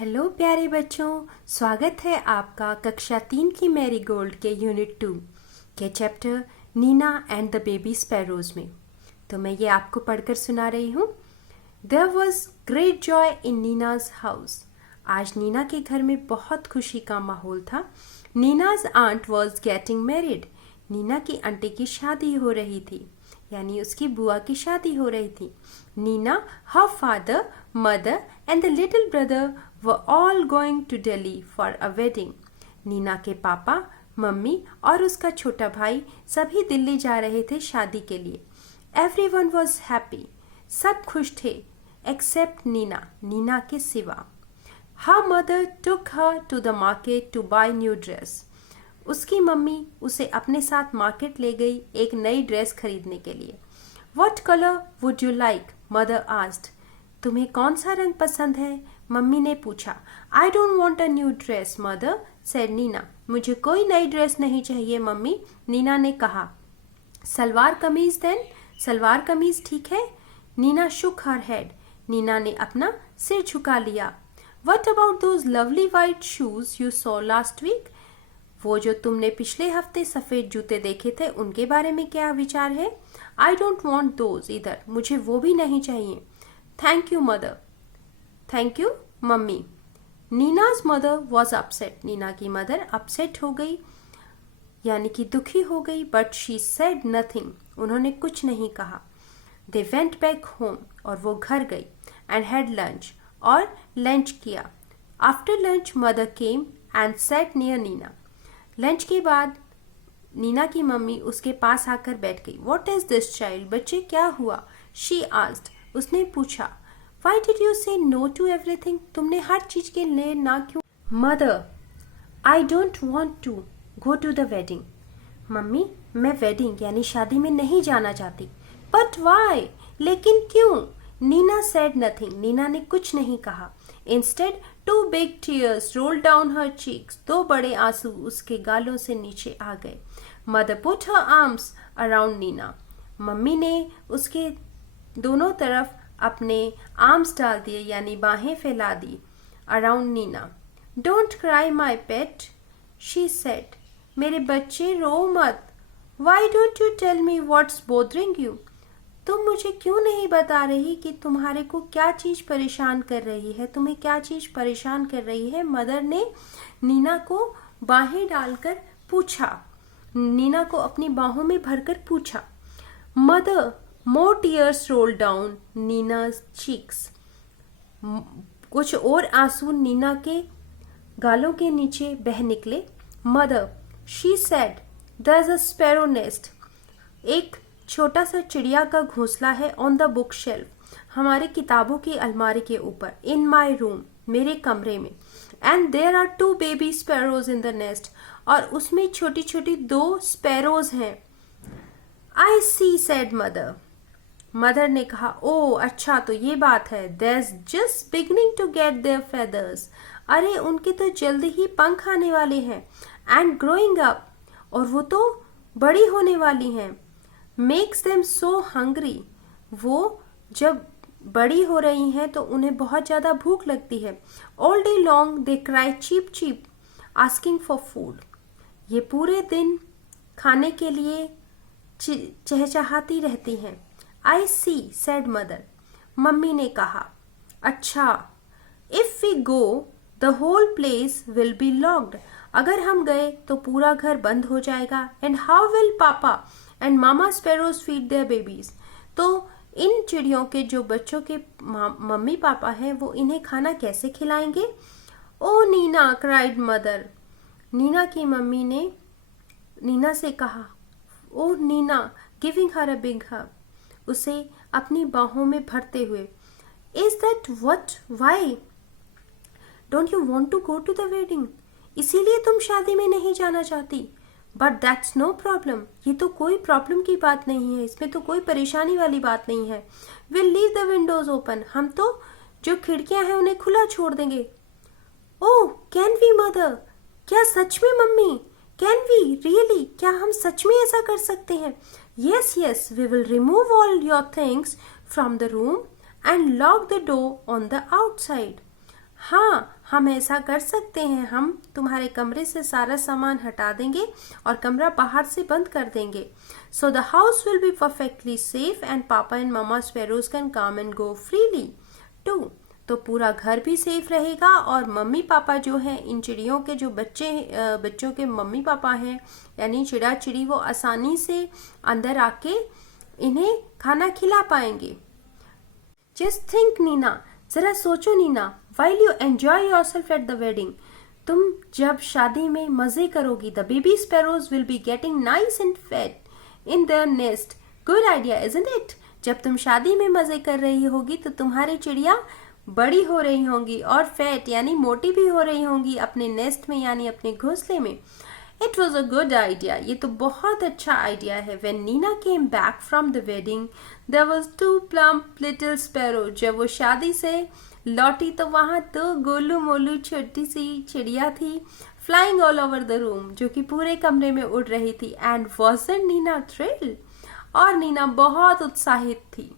Hello प्यारे बच्चों, स्वागत है आपका कक्षा 3 की मैरीगोल्ड के यूनिट 2 के chapter Nina and the baby sparrows में। तो मैं ये आपको पढ़कर सुना रही हूँ। There was great joy in Nina's house. आज नीना के घर में बहुत खुशी का माहौल था। Nina's aunt was getting married. Nina की आंटी की शादी हो रही थी, यानी उसकी बुआ की शादी हो रही थी। Neena, her father, mother and the little brother were all going to Delhi for a wedding. Neena के पापा, मम्मी और उसका छोटा भाई सभी दिल्ली जा रहे थे शादी के लिए। Everyone was happy. सब खुश थे except नीना, नीना के सिवा। Her mother took her to the market to buy new dress. उसकी मम्मी उसे अपने साथ मार्केट ले गई एक नई ड्रेस खरीदने के लिए। What color would you like? Mother asked. तुम्हें कौन सा रंग पसंद है? मम्मी ने पूछा। I don't want a new dress, mother, said Nina. मुझे कोई नई ड्रेस नहीं चाहिए मम्मी, नीना ने कहा। सलवार कमीज then? सलवार कमीज ठीक है? Neena shook her head. Neena ने अपना सिर झुका लिया। What about those lovely white shoes you saw last week? वो जो तुमने पिछले हफ्ते सफ़ेद जूते देखे थे उनके बारे में क्या विचार है? आई डोंट वॉन्ट दोज इधर, मुझे वो भी नहीं चाहिए। Thank you mother. Thank you mummy. Nina's mother was upset. Nina की मदर अपसेट हो गई, यानी कि दुखी हो गई। But she said nothing. उन्होंने कुछ नहीं कहा। They went back home. और वो घर गई। And had lunch. और लंच किया। After lunch mother came and sat near Nina. Lunch के बाद नीना की मम्मी उसके पास आकर बैठ गई। What is this child? बच्चे क्या हुआ? She asked. उसने पूछा। Why did you say no to everything? तुमने हर चीज के लिए ना क्यों? Mother, I don't want to go to the wedding. Mummy, मैं वेडिंग यानी शादी में नहीं जाना चाहती। But why? लेकिन क्यों? Neena said nothing. नीना ने कुछ नहीं कहा। Instead, two big tears rolled down her cheeks. दो बड़े आंसू उसके गालों से नीचे आ गए। Mother put her arms around Nina. Mummy ने उसके दोनों तरफ अपने आर्म्स डाल दिए, यानी बाहें फैला दी। Around Neena. Don't cry my pet, she said. मेरे बच्चे रो मत। Why don't you tell me what's bothering you? तुम मुझे क्यों नहीं बता रही कि तुम्हारे को क्या चीज परेशान कर रही है, तुम्हें क्या चीज परेशान कर रही है? मदर ने नीना को बाहें डालकर पूछा, नीना को अपनी बाहों में भरकर पूछा। Mother, more tears roll down Nina's cheeks. कुछ और आंसू नीना के गालों के नीचे बह निकले। Mother, she said, there is a sparrow nest. एक छोटा सा चिड़िया का घोंसला है ऑन द बुक शेल्फ, हमारे किताबों की अलमारी के ऊपर। इन माई रूम, मेरे कमरे में। And there are two baby sparrows in the nest. और उसमें छोटी छोटी 2 स्पैरोज हैं। I see said mother. Mother ने कहा, ओ अच्छा, तो ये बात है। They're just beginning to get their feathers. अरे उनके तो जल्दी ही पंख आने वाले हैं। एंड ग्रोइंग अप, और वो तो बड़ी होने वाली हैं। Makes them so hungry. वो जब बड़ी हो रही हैं तो उन्हें बहुत ज़्यादा भूख लगती है। All day long they cry cheep cheep asking for food. ये पूरे दिन खाने के लिए चहचहाती रहती हैं। I see said mother. मम्मी ने कहा, अच्छा, if we go the whole place will be locked. अगर हम गए तो पूरा घर बंद हो जाएगा। And how will papa and mama sparrows feed their babies. तो इन चिड़ियों के जो बच्चों के मम्मी पापा हैं वो इन्हें खाना कैसे खिलाएंगे? Oh Nina, cried mother. Nina की मम्मी ने नीना से कहा। Oh Nina, giving her a big hug. उसे अपनी बाहों में भरते हुए। Is that what? Why don't you want to go to the wedding? इसीलिए तुम शादी में नहीं जाना चाहती? But that's no problem. ये तो कोई प्रॉब्लम की बात नहीं है, इसमें तो कोई परेशानी वाली बात नहीं है। Will leave the Windows open. हम तो जो खिड़कियां हैं उन्हें खुला छोड़ देंगे। ओह, कैन वी मदर? क्या सच में मम्मी? Can we really? क्या हम सच में ऐसा कर सकते हैं? Yes yes, we will remove all your things from the room and lock the door on the outside. हाँ, हम ऐसा कर सकते हैं। हम तुम्हारे कमरे से सारा सामान हटा देंगे और कमरा बाहर से बंद कर देंगे। So the house will be perfectly safe and papa and mamma sparrows can come and go freely too. तो पूरा घर भी सेफ रहेगा और मम्मी पापा जो हैं, इन चिड़ियों के जो बच्चों के मम्मी पापा हैं यानी चिड़ा चिड़ी, वो आसानी से अंदर आके इन्हें खाना खिला पाएंगे। जस्ट थिंक नीना, जरा सोचो Neena, while you enjoy yourself at the wedding, तुम जब शादी में मजे करोगी, the baby sparrows will be getting nice and fat in their nest. Good idea, isn't it? जब तुम शादी में मजे कर रही होगी तो तुम्हारी चिड़िया बड़ी हो रही होंगी और फैट यानी मोटी भी हो रही होंगी अपने नेस्ट में यानी अपने घोंसले में। It was a good idea. ये तो बहुत अच्छा आइडिया है। When Nina came back from the wedding, there was 2 plump little sparrow. जब वो शादी से लौटी तो वहाँ 2 गोलू मोलू छोटी सी चिड़िया थी, flying all over the room, जो कि पूरे कमरे में उड़ रही थी। And wasn't Nina thrilled? और नीना बहुत उत्साहित थी।